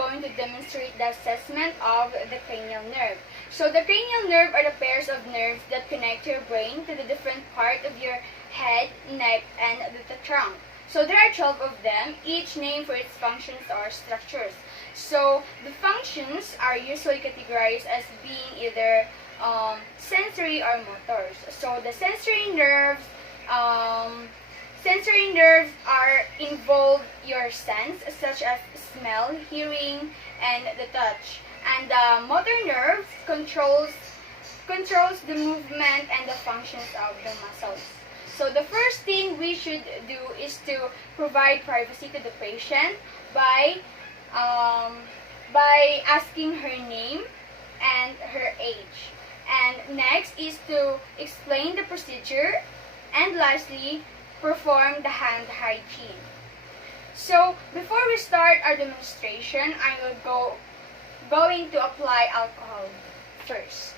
going to demonstrate the assessment of the cranial nerve. So the cranial nerve are the pairs of nerves that connect your brain to the different part of your head, neck, and the trunk. So there are 12 of them, each named for its functions or structures. So the functions are usually categorized as being either sensory or motors. So the sensory nerves are involve your sense, such as smell, hearing, and the touch. And the motor nerves controls the movement and the functions of the muscles. So the first thing we should do is to provide privacy to the patient by asking her name and her age. And next is to explain the procedure, and lastly, perform the hand hygiene. So before we start our demonstration, I will going to apply alcohol first.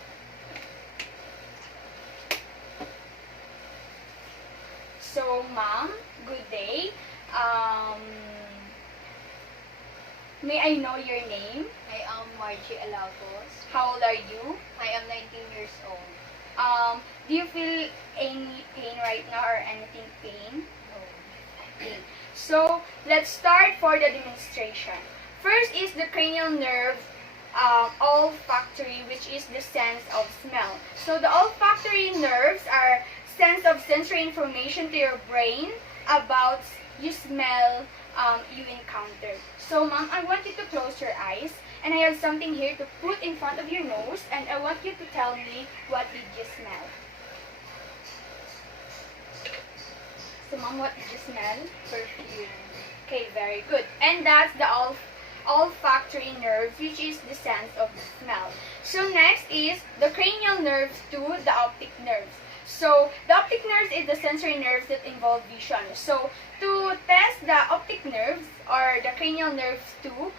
So ma'am, good day. May I know your name? I am Margie Alagos. How old are you? I am 19 years old. Do you feel any pain right now or anything pain? No. Okay. So let's start for the demonstration. First is the cranial nerve olfactory, which is the sense of smell. So the olfactory nerves are sense of sensory information to your brain about you smell you encounter. So ma'am, I want you to close your eyes, and I have something here to put in front of your nose, and I want you to tell me what did you smell. So ma'am, what did you smell? Perfume. Okay, very good. And that's the olfactory nerve, which is the sense of smell. So next is the cranial nerves to the optic nerves. So the optic nerves is the sensory nerves that involve vision. So to test the optic nerves or the cranial nerves too,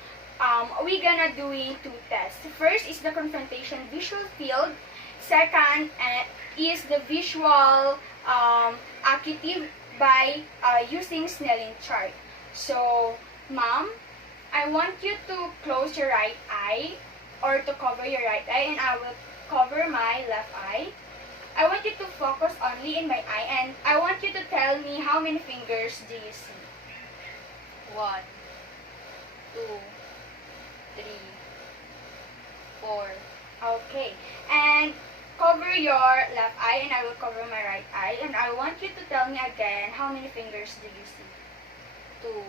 we're gonna doing two tests. First is the confrontation visual field. Second is the visual acuity by using Snelling chart. So ma'am, I want you to close your right eye or to cover your right eye, and I will cover my left eye. I want you to focus only in my eye, and I want you to tell me how many fingers do you see? 1, 2, 3, 4. Okay. And cover your left eye, and I will cover my right eye, and I want you to tell me again how many fingers do you see? 2,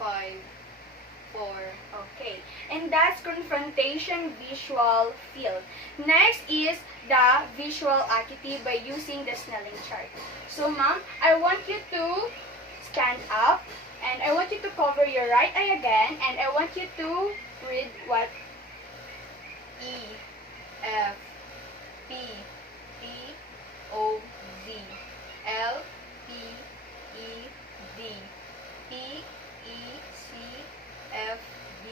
5, 4. Okay. And that's confrontation visual field. Next is the visual acuity by using the Snelling chart. So ma'am, I want you to stand up, and I want you to cover your right eye again, and I want you to read what E, F, P, T, O, Z, L, P, E, D, P, E, C, F, D,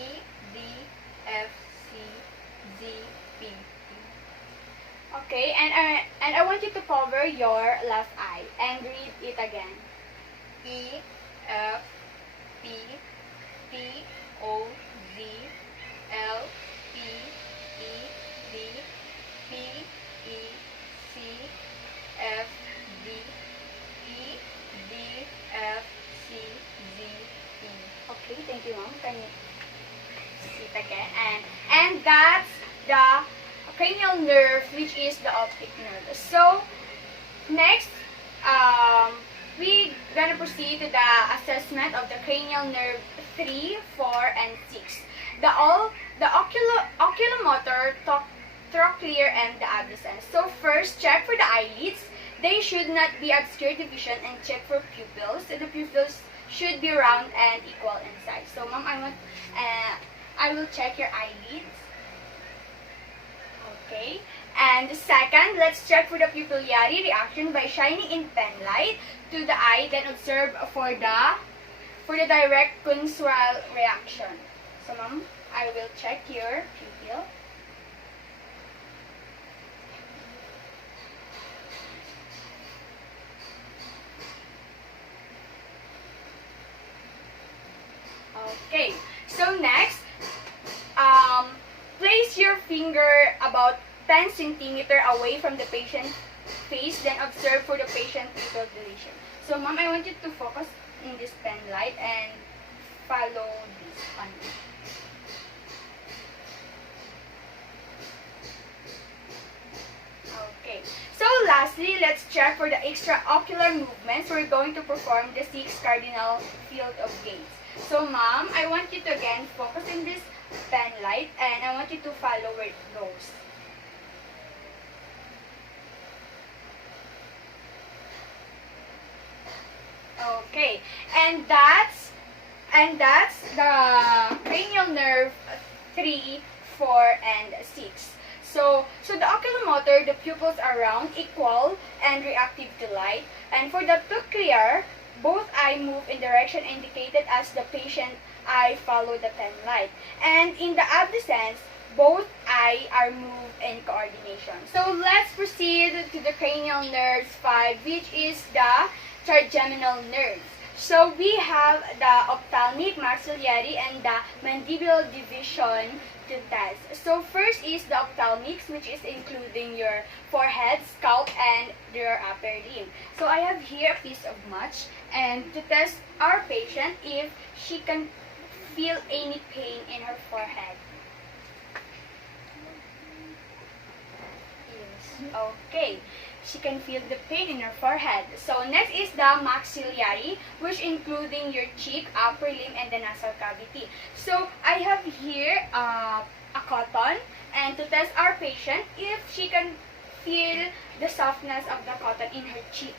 E, D, F, C, Z, P. Okay, and I want you to cover your left eye and read it again. E, F, P, T, O, Z, L, P, E, D, P, E, C, F, D, E, D, F, C, Z, P. Okay, thank you, ma'am. Can you sit again? And that's the cranial nerve, which is the optic nerve. So next, we're gonna proceed to the assessment of the cranial nerve 3, 4, and 6. The oculomotor, trochlear, and the abducens. So first, check for the eyelids. They should not be obscured to vision, and check for pupils. The pupils should be round and equal in size. So ma'am, I will check your eyelids. Okay. And second, let's check for the pupillary reaction by shining in pen light to the eye, then observe for the direct consual reaction. So ma'am, I will check your pupil. Okay, so next, place your finger about 10 centimeter away from the patient's face, then observe for the patient pupil dilation. So, ma'am, I want you to focus in this pen light and follow this on me. Okay. So, lastly, let's check for the extraocular movements. We're going to perform the 6 cardinal field of gaze. So, ma'am, I want you to again focus in this pen light and I want you to follow where it goes. Okay, and that's the cranial nerve 3, 4, and 6. So the oculomotor, the pupils are round, equal, and reactive to light. And for the cochlear, both eye move in direction indicated as the patient eye follow the pen light. And in the abducens, both eye are moved in coordination. So let's proceed to the cranial nerves 5, which is the trigeminal nerves. So we have the ophthalmic, maxillary, and the mandibular division to test. So first is the ophthalmics, which is including your forehead, scalp, and your upper limb. So I have here a piece of match, and to test our patient if she can feel any pain in her forehead. Yes. Okay. She can feel the pain in her forehead. So next is the maxillary, which including your cheek, upper limb, and the nasal cavity. So I have here a cotton, and to test our patient if she can feel the softness of the cotton in her cheek.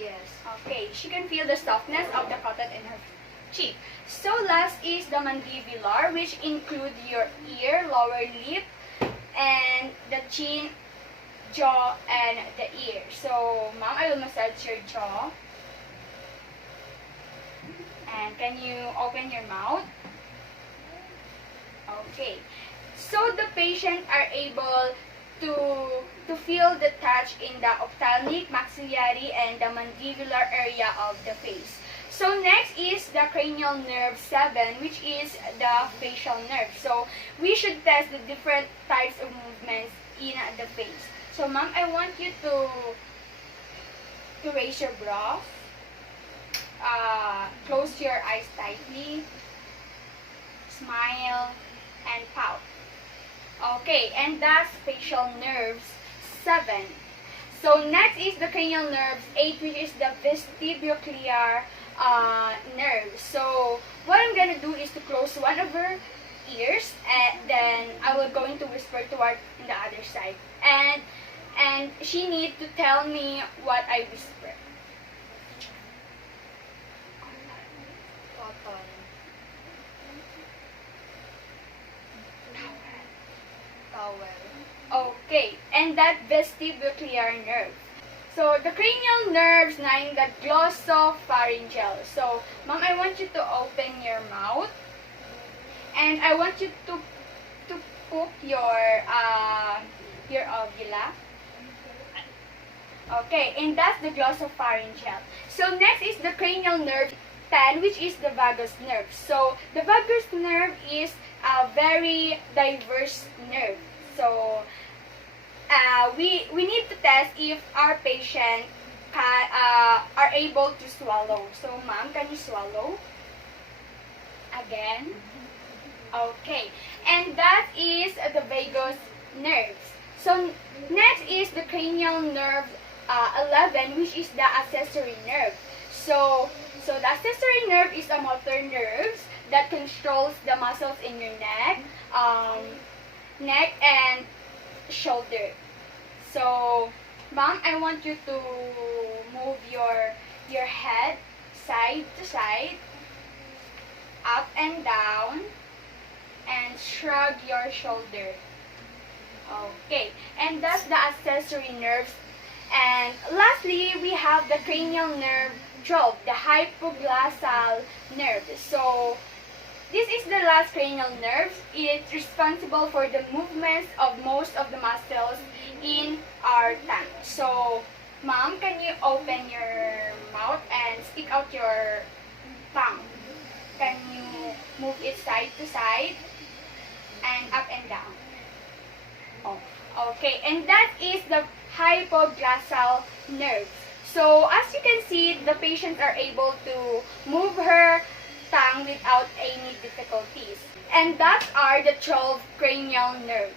Yes. Okay, she can feel the softness of the cotton in her cheek. So last is the mandibular, which include your ear, lower lip, and the chin, jaw, and the ear. So, ma'am, I will massage your jaw. And can you open your mouth? Okay. So the patient are able to feel the touch in the ophthalmic, maxillary, and the mandibular area of the face. So next is the cranial nerve 7, which is the facial nerve. So we should test the different types of movements in the face. So ma'am, I want you to raise your brows, close your eyes tightly, smile, and pout. Okay, and that's facial nerves 7. So next is the cranial nerves 8, which is the vestibular nerve. So what I'm gonna do is to close one of her ears, and then I will going to whisper toward the other side, and she need to tell me what I whisper. Cotton. Towel. Okay, and that vestibular nerve. So the cranial nerves 9, the glossopharyngeal. So ma'am, I want you to open your mouth, and I want you to poke your uvula. Okay, and that's the glossopharyngeal. So next is the cranial nerve 10, which is the vagus nerve. So the vagus nerve is a very diverse nerve. So we need to test if our patient are able to swallow. So ma'am, can you swallow? Again? Okay. And that is the vagus nerves. So next is the cranial nerve 11, which is the accessory nerve. So the accessory nerve is a motor nerve that controls the muscles in your neck and shoulder. So, ma'am, I want you to move your head side to side, up and down, and shrug your shoulder. Okay, and that's the accessory nerves. And lastly, we have the cranial nerve 12, the hypoglossal nerve. So this is the last cranial nerve. It's responsible for the movements of most of the muscles in our tongue. So, ma'am, can you open your mouth and stick out your tongue. Can you move it side to side and up and down? Oh, okay. And that is the hypoglossal nerve. So as you can see, the patients are able to move her tongue without any difficulties. And that are the 12 cranial nerves.